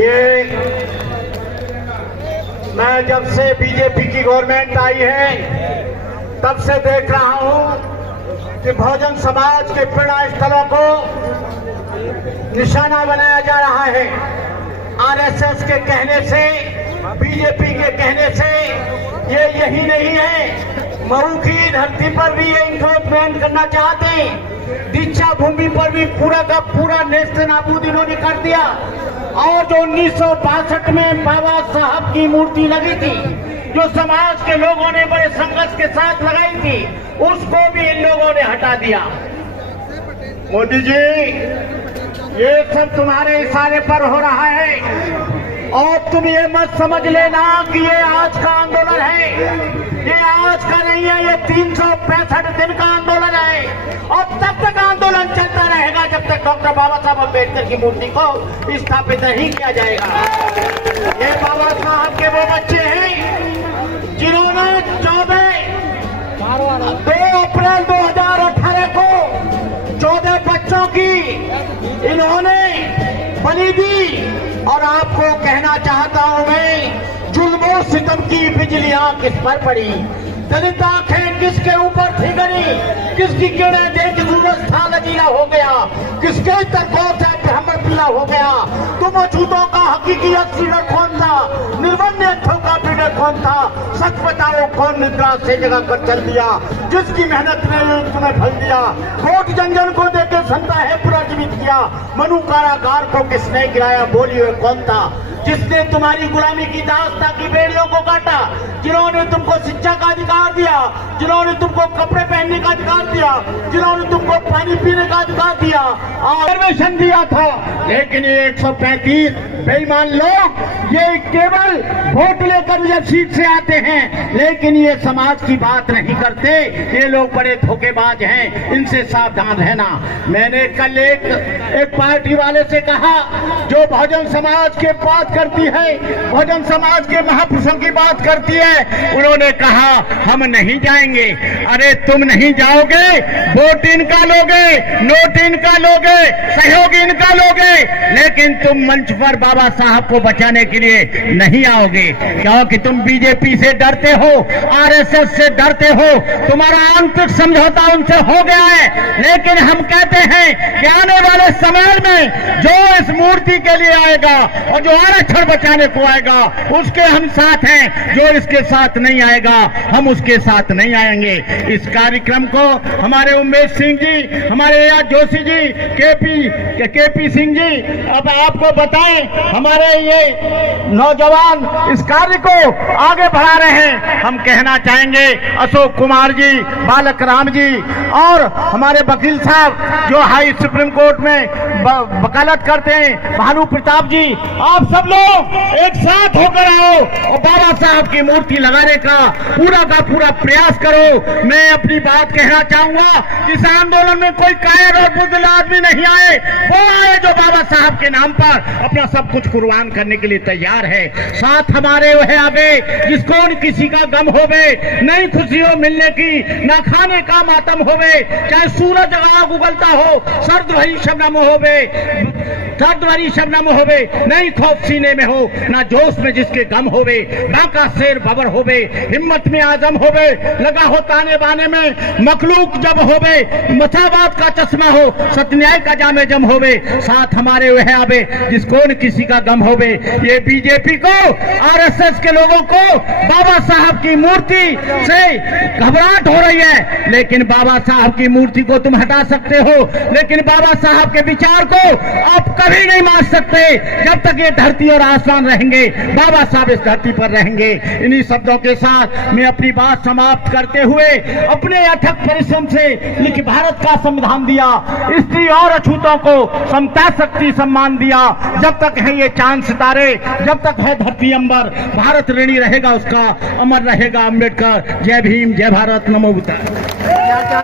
ये मैं जब से बीजेपी की गवर्नमेंट आई है तब से देख रहा हूं कि बहुजन समाज के पीड़ा स्थलों को निशाना बनाया जा रहा है। आरएसएस के कहने से, बीजेपी के कहने से ये यही नहीं है, मऊ की धरती पर भी ये इंक्रोचमेंट करना चाहते हैं। दीक्षा भूमि पर भी पूरा का पूरा नेस्त नाबूद इन्होंने कर दिया। और जो 1962 में बाबा साहब की मूर्ति लगी थी, जो समाज के लोगों ने बड़े संघर्ष के साथ लगाई थी, उसको भी इन लोगों ने हटा दिया। मोदी जी, ये सब तुम्हारे इशारे पर हो रहा है और तुम ये मत समझ लेना कि ये आज का आंदोलन है। ये आज का नहीं है, ये 365 दिन का आंदोलन है और तब तक आंदोलन चलता रहेगा जब तक डॉक्टर बाबा साहब अम्बेडकर की मूर्ति को स्थापित नहीं किया जाएगा। ये बाबा साहब के वो बच्चे हैं जिन्होंने 2 अप्रैल 2018 को 14 बच्चों की इन्होंने बलि दी। और आपको कहना चाहता हूं मैं, जुल्मों सितम की बिजलियां किस पर पड़ी, दलित आंखें किसके ऊपर थी गरी, किसकी किरणें देख सूरज था लजीला हो गया, किसके तरकों से ब्राह्मण पीला हो गया। तुम अछूतों का हकीकी लीडर कौन था, निर्बंध अच्छों का लीडर कौन था, सच बताओ कौन निद्रा से जगह कर चल दिया, जिसकी मेहनत ने तुम्हें फल दिया। वोट जन जन को देकर संता है पूरा जीवित किया, मनु कारागार को किसने गिराया, बोलिए कौन था, जिसने तुम्हारी गुलामी की दास्ता की बेड़ियों को काटा, जिन्होंने तुमको शिक्षा का अधिकार दिया, जिन्होंने तुमको कपड़े पहनने का अधिकार दिया, जिन्होंने तुमको पानी पीने का अधिकार दिया, रिजर्वेशन दिया था। लेकिन ये 135 बेईमान लोग ये केवल वोट लेकर जब सीट से आते हैं, लेकिन ये समाज की बात नहीं करते। ये लोग बड़े धोखेबाज हैं, इनसे सावधान रहना। मैंने कल एक पार्टी वाले से कहा जो बहुजन समाज के बात करती है, बहुजन समाज के महापुरुषों की बात करती है, उन्होंने कहा हम नहीं जाएंगे। अरे तुम नहीं जाओगे, वोट इनका लोगे, नोट इनका लोगे, सहयोग इनका लोगे, लेकिन तुम मंच पर बाबा साहब को बचाने के लिए नहीं आओगे, क्योंकि तुम बीजेपी से डरते हो, आरएसएस से डरते हो, तुम्हारा आंतरिक समझौता उनसे हो गया है। लेकिन हम कहते हैं कि आने वाले समय में जो इस मूर्ति के लिए आएगा और जो आरक्षण बचाने को आएगा, उसके हम साथ हैं। जो इसके साथ नहीं आएगा, हम उसके साथ नहीं आएंगे। इस कार्यक्रम को हमारे उमेश सिंह जी, हमारे याद जोशी जी, केपी सिंह जी, अब आपको बताएं, हमारे ये नौजवान इस कार्य को आगे बढ़ा रहे हैं। हम कहना चाहेंगे अशोक कुमार जी, बालक राम जी और हमारे वकील साहब जो हाई सुप्रीम कोर्ट में वकालत करते हैं, भानु प्रताप जी, आप सब लोग एक साथ होकर आओ और बाबा साहब की मूर्ति लगाने का पूरा प्रयास करो। मैं अपनी बात कहना चाहूंगा, इस आंदोलन में कोई कायर और बुज़दिल आदमी नहीं आए, वो आए जो बाबा साहब के नाम पर अपना सब कुछ कुर्बान करने के लिए तैयार है। साथ हमारे वह आगे जिसको किसी का गम होवे, नई खुशियों मिलने की, ना खाने का मातम होवे, चाहे सूरज आग उगलता हो, सर्द भरी शबनम होवे, नहीं खौफ सीने में हो, ना जोश में जिसके गम होवे, बाका शेर बबर होवे, हिम्मत में आजम होवे, लगा हो ताने बाने में मखलूक जब होवे, मसावात का चश्मा हो, सत्य का जामे जम होवे, साथ हमारे वह आवे जिसको न किसी का गम होवे। ये बीजेपी को, आरएसएस के लोगों को बाबा साहब की मूर्ति से घबराहट हो रही है, लेकिन बाबा साहब की मूर्ति को तुम हटा सकते हो, लेकिन बाबा साहब के विचार को आप कभी नहीं मान सकते। जब तक ये धरती और आसमान रहेंगे, बाबा साहब इस धरती पर रहेंगे। इन्हीं शब्दों के साथ मैं अपनी बात समाप्त करते हुए, अपने अथक परिश्रम से लिखित भारत का संविधान दिया, स्त्री और अछूतों को समता शक्ति सम्मान दिया। जब तक है ये चांद सितारे, जब तक है धरती अंबर, भारत ऋणी रहेगा उसका, अमर रहेगा अम्बेडकर। जय भीम, जय भारत, नमो बुद्धाय।